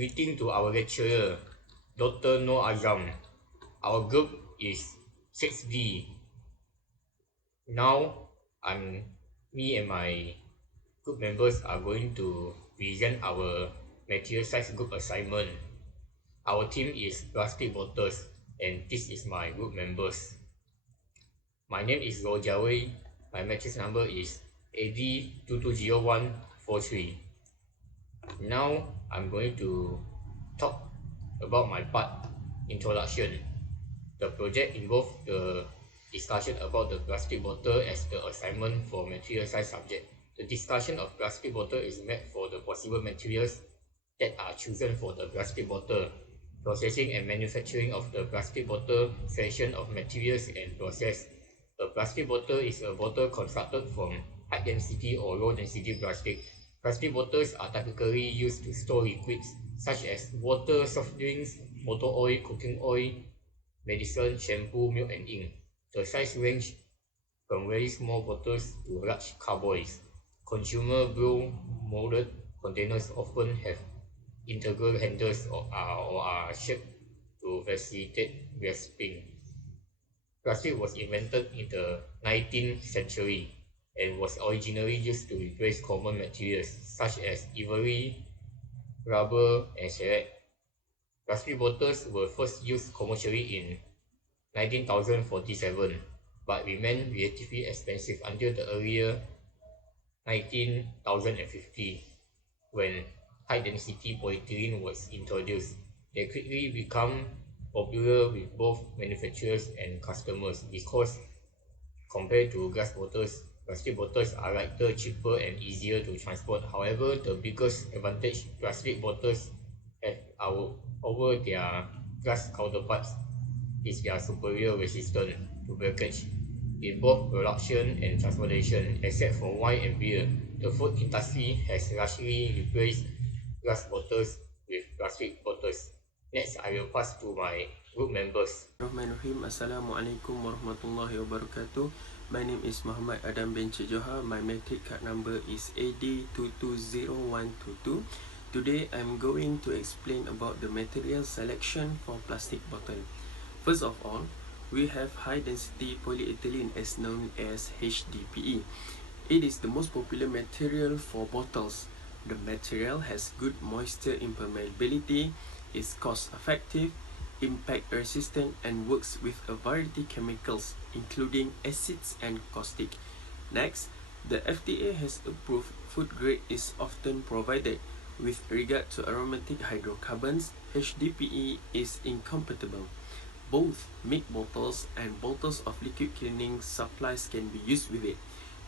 Greeting to our lecturer, Dr. Noor Azam. Our group is 6D. Now, I'm me and my group members are going to present our material science group assignment. Our team is plastic bottles, and this is my group members. My name is Rojaway. My matrix number is AD220143. Now I'm going to talk about my part, introduction. The project involved the discussion about the plastic bottle as the assignment for material science subject. The discussion of plastic bottle is made for the possible materials that are chosen for the plastic bottle, processing and manufacturing of the plastic bottle, selection of materials and process. A plastic bottle is a bottle constructed from high density or low density plastic. Plastic bottles are typically used to store liquids such as water, soft drinks, motor oil, cooking oil, medicine, shampoo, milk, and ink. The size range from very small bottles to large carboys. Consumer blue molded containers often have integral handles or are shaped to facilitate grasping. Plastic was invented in the 19th century and was originally used to replace common materials such as ivory, rubber, and shellac. Plastic bottles were first used commercially in 19,047 but remained relatively expensive until the earlier 19,050 when high-density polyethylene was introduced. They quickly become popular with both manufacturers and customers because compared to glass bottles, plastic bottles are lighter, cheaper, and easier to transport. However, the biggest advantage plastic bottles have over their glass counterparts is their superior resistance to breakage in both production and transportation. Except for wine and beer, the food industry has largely replaced glass bottles with plastic bottles. Next, I will pass to my group members. Bismillahirrahmanirrahim. Assalamualaikum warahmatullahi wabarakatuh. My name is Muhammad Adam bin Cik Johar. My matric card number is AD220122. Today I'm going to explain about the material selection for plastic bottle. First of all, we have high density polyethylene as known as HDPE. It is the most popular material for bottles. The material has good moisture impermeability, is cost effective, impact resistant, and works with a variety of chemicals including acids and caustic. Next, the FDA has approved food grade is often provided. With regard to aromatic hydrocarbons, HDPE is incompatible. Both milk bottles and bottles of liquid cleaning supplies can be used with it.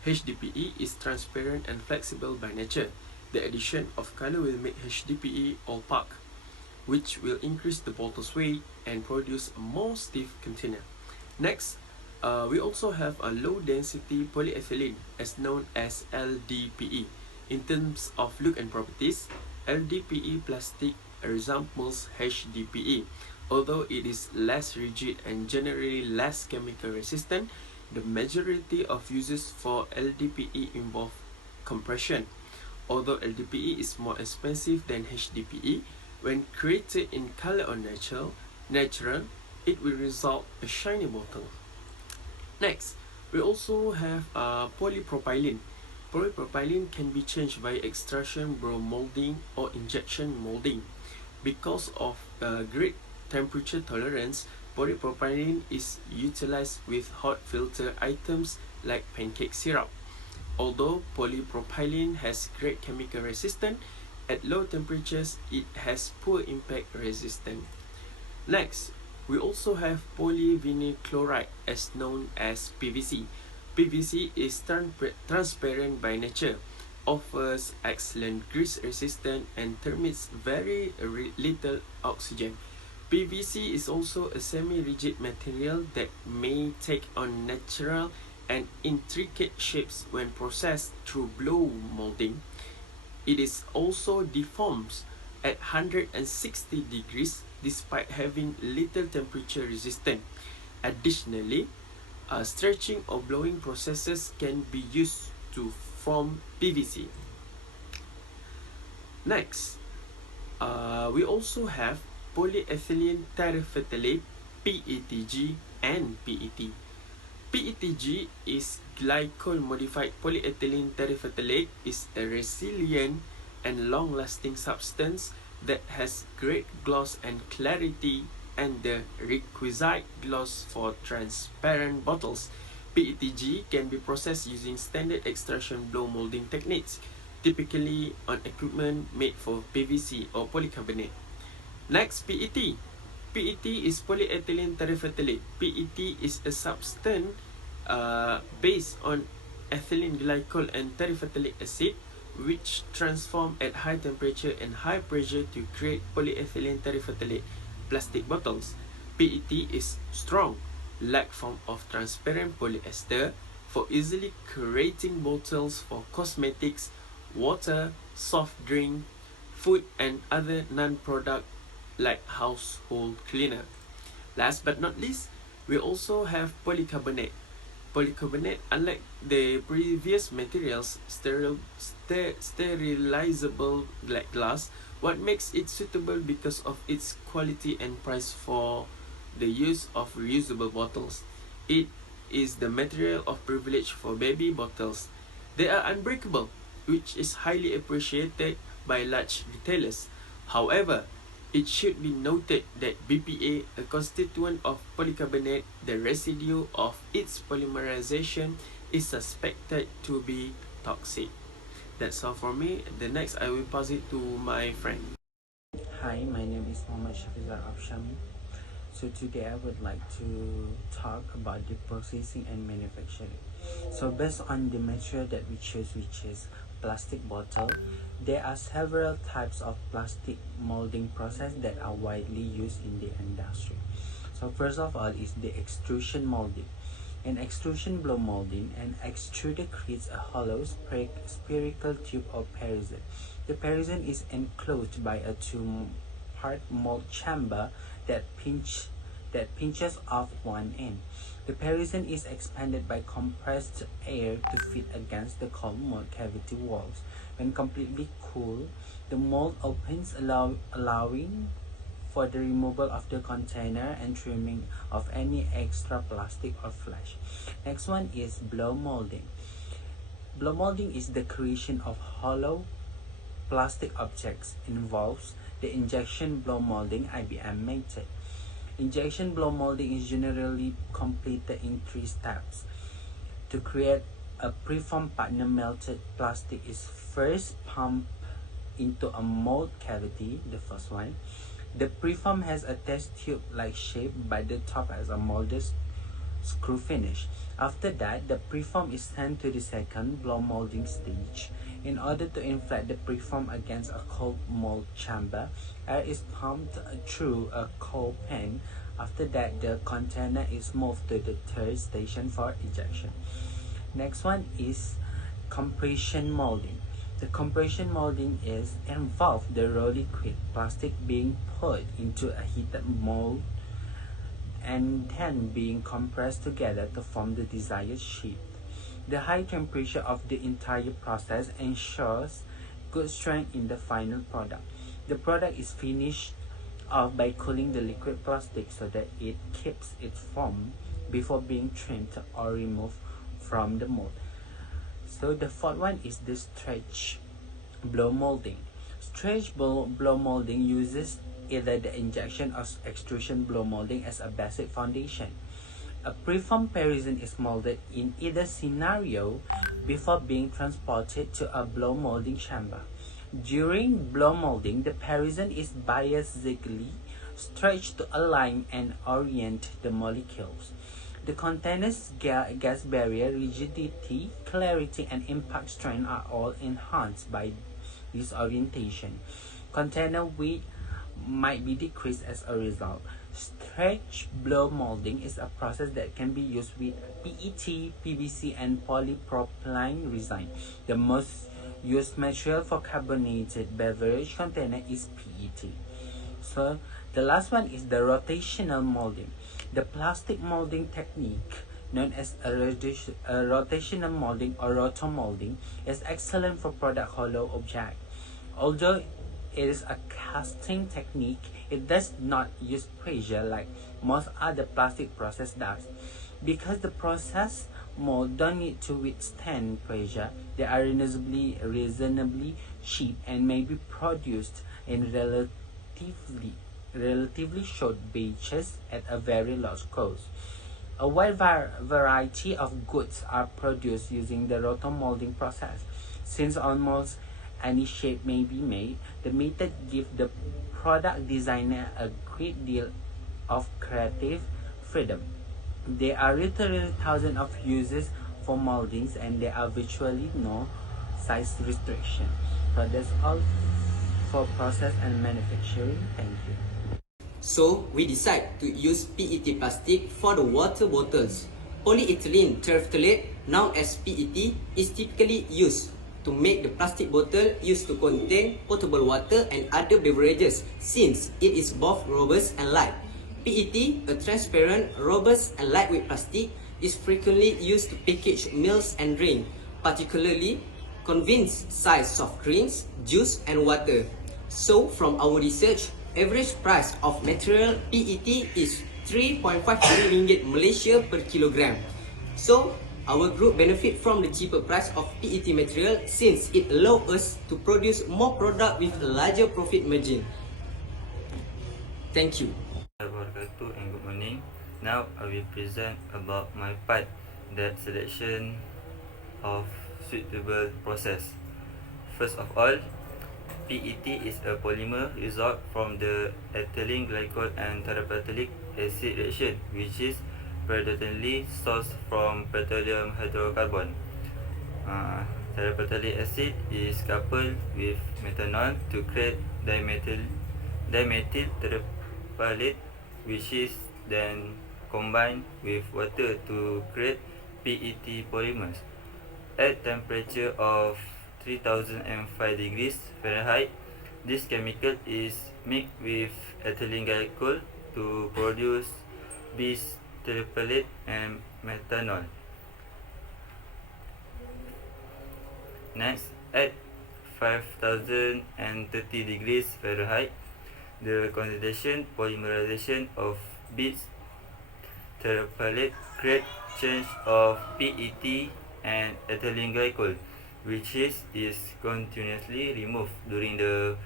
HDPE is transparent and flexible by nature. The addition of color will make HDPE opaque, which will increase the bottle's weight and produce a more stiff container. Next, we also have a low density polyethylene as known as LDPE. In terms of look and properties, LDPE plastic resembles HDPE. Although it is less rigid and generally less chemical resistant, the majority of uses for LDPE involve compression. Although LDPE is more expensive than HDPE, when created in color or natural, it will result a shiny bottle. Next, we also have polypropylene. Polypropylene can be changed by extrusion, blow molding, or injection molding. Because of great temperature tolerance, polypropylene is utilized with hot filter items like pancake syrup. Although polypropylene has great chemical resistance, at low temperatures it has poor impact resistance. Next, we also have polyvinyl chloride as known as PVC. PVC is transparent by nature, offers excellent grease resistance, and emits very little oxygen. PVC is also a semi-rigid material that may take on natural and intricate shapes when processed through blow molding. It is also deforms at 160 degrees despite having little temperature resistance. Additionally, stretching or blowing processes can be used to form PVC. Next, We also have polyethylene terephthalate, PETG, and PET. PETG is glycol modified polyethylene terephthalate, is a resilient and long-lasting substance that has great gloss and clarity and the requisite gloss for transparent bottles. PETG can be processed using standard extrusion blow molding techniques, typically on equipment made for PVC or polycarbonate. Next, PET. PET is polyethylene terephthalate. PET is a substance based on ethylene glycol and terephthalic acid, which transform at high temperature and high pressure to create polyethylene terephthalate plastic bottles. PET is strong, like form of transparent polyester for easily creating bottles for cosmetics, water, soft drink, food, and other non-product like household cleaner. Last but not least, we also have polycarbonate. Polycarbonate, unlike the previous materials, sterilizable like glass, what makes it suitable because of its quality and price for the use of reusable bottles. It is the material of privilege for baby bottles. They are unbreakable, which is highly appreciated by large retailers. However, it should be noted that BPA, a constituent of polycarbonate, the residue of its polymerization, is suspected to be toxic. That's all for me. The next, I will pass it to my friend. Hi, my name is Mohammad Shafizar Afshami. So today I would like to talk about the processing and manufacturing. So based on the material that we choose, which is plastic bottle, there are several types of plastic molding process that are widely used in the industry. So first of all is the extrusion molding. In extrusion blow molding, an extruder creates a hollow spherical tube or parison. The parison is enclosed by a two-part mold chamber that pinches off one end. The parison is expanded by compressed air to fit against the cold mold cavity walls. When completely cool, the mold opens, allowing for the removal of the container and trimming of any extra plastic or flesh. Next one is blow molding. Blow molding is the creation of hollow plastic objects. Involves the injection blow molding (IBM) method. Injection blow molding is generally completed in 3 steps. To create a preformed partner, melted plastic is first pumped into a mold cavity, the first one. The preform has a test tube-like shape, by the top as a molded screw finish. After that, the preform is sent to the second blow molding stage. In order to inflate the preform against a cold mold chamber, air is pumped through a cold pan. After that, the container is moved to the third station for ejection. Next one is compression molding. The compression molding is involved the raw liquid plastic being put into a heated mold and then being compressed together to form the desired shape. The high temperature of the entire process ensures good strength in the final product. The product is finished off by cooling the liquid plastic so that it keeps its form before being trimmed or removed from the mold. So the fourth one is the stretch blow molding. Stretch blow molding uses either the injection or extrusion blow molding as a basic foundation. A preformed parison is molded in either scenario before being transported to a blow molding chamber. During blow molding, the parison is biaxially stretched to align and orient the molecules. The container's gas barrier, rigidity, clarity, and impact strength are all enhanced by this orientation. Container weight might be decreased as a result. Stretch blow molding is a process that can be used with PET, PVC, and polypropylene resin. The most used material for carbonated beverage container is PET. So the last one is the rotational molding. The plastic molding technique, known as a rotational molding or rotomolding, is excellent for product hollow object. Although it is a casting technique, it does not use pressure like most other plastic process does. Because the process mold don't need to withstand pressure, they are reasonably cheap and may be produced in relatively short batches at a very low cost. A wide variety of goods are produced using the rotomolding process. Since almost any shape may be made, the method gives the product designer a great deal of creative freedom. There are literally thousands of uses for moldings and there are virtually no size restriction. So that's all for process and manufacturing. Thank you. So we decide to use PET plastic for the water bottles. Polyethylene terephthalate, known as PET, is typically used to make the plastic bottle used to contain potable water and other beverages since it is both robust and light. PET, a transparent, robust and lightweight plastic, is frequently used to package meals and drink, particularly convenience size soft drinks, juice and water. So from our research, average price of material PET is 3.5 ringgit Malaysia per kilogram. So our group benefit from the cheaper price of PET material since it allows us to produce more product with a larger profit margin. Thank you. Wabarakatuh and good morning. Now I will present about my part, that selection of suitable process. First of all, PET is a polymer result from the ethylene glycol and terephthalic acid reaction, which is predominantly sourced from petroleum hydrocarbon. Terephthalic acid is coupled with methanol to create dimethyl terephthalate, which is then combined with water to create PET polymers. At temperature of 3005 degrees Fahrenheit, this chemical is mixed with ethylene glycol to produce bis terephthalate and methanol. Next, at 5030 degrees Fahrenheit, the condensation polymerization of bis terephthalate create change of PET and ethylene glycol, which is continuously removed during the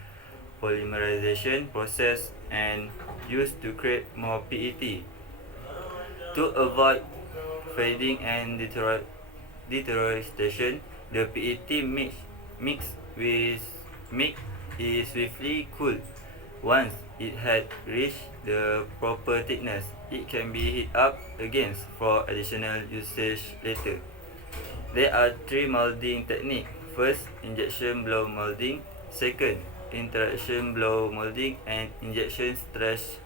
polymerization process and used to create more PET. To avoid fading and deterioration, the PET mix is swiftly cooled. Once it had reached the proper thickness, it can be heated up again for additional usage later. There are three molding techniques. First, injection blow molding. Second, interaction blow molding, and injection stretch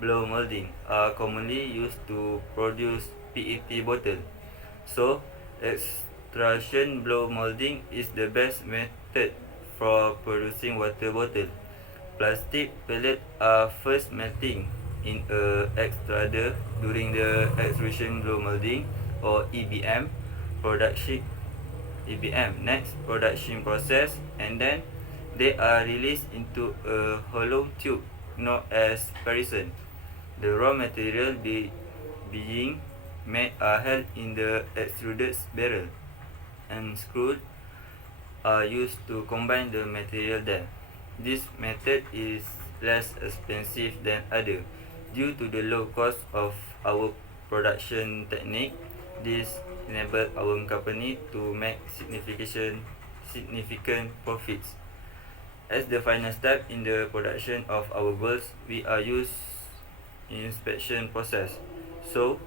blow molding are commonly used to produce PET bottle. So, extrusion blow molding is the best method for producing water bottle. Plastic pellets are first melting in a extruder during the extrusion blow molding or EBM production. Next, production process, and then they are released into a hollow tube known as parison. The raw material being made are held in the extruded barrel, and screws are used to combine the material there. This method is less expensive than other. Due to the low cost of our production technique, this enabled our company to make significant profits. As the final step in the production of our goods, we are used inspection process, so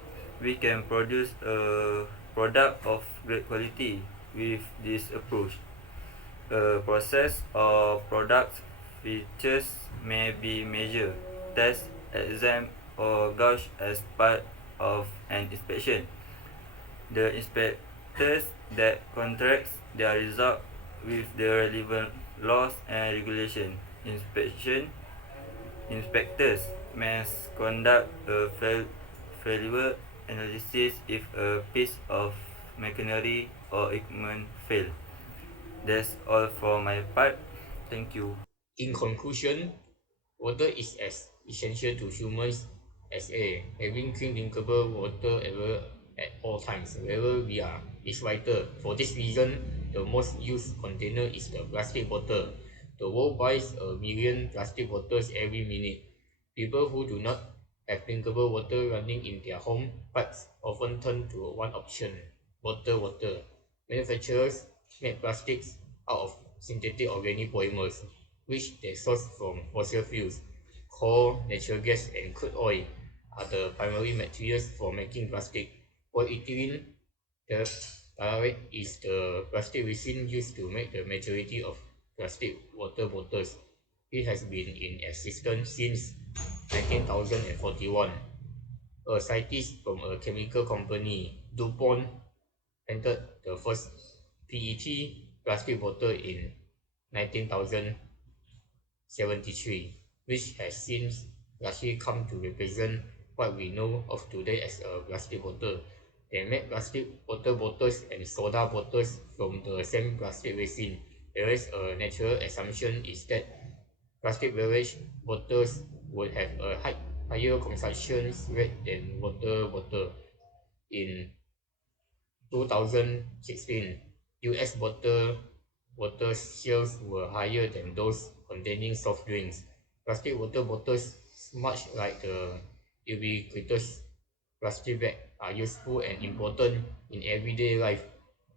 we can produce a product of great quality with this approach. A process or product features may be measured, test, examined or gauged as part of an inspection. The inspectors that contrast their result with the relevant laws and regulations. Inspectors must conduct a failure analysis if a piece of machinery or equipment fail. That's all for my part. Thank you. In conclusion, water is as essential to humans as air. Having clean drinkable water at all times, wherever we are, is vital. For this reason, the most used container is the plastic bottle. The world buys 1 million plastic bottles every minute. People who do not have drinkable water running in their home pipes often turn to one option: bottled water. Manufacturers make plastics out of synthetic organic polymers, which they source from fossil fuels. Coal, natural gas, and crude oil are the primary materials for making plastic. Polyethylene terephthalate is the plastic resin used to make the majority of plastic water bottles. It has been in existence since 1941. A scientist from a chemical company, DuPont, entered the first PET plastic bottle in 1973, which has since largely come to represent what we know of today as a plastic bottle. They make plastic water bottles and soda bottles from the same plastic resin, whereas a natural assumption is that plastic beverage bottles would have a higher consumption rate than water bottle. In 2016, US water sales were higher than those containing soft drinks. Plastic water bottles, much like the ubiquitous plastic bag, are useful and important in everyday life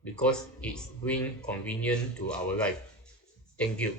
because it's bring convenience to our life. Thank you.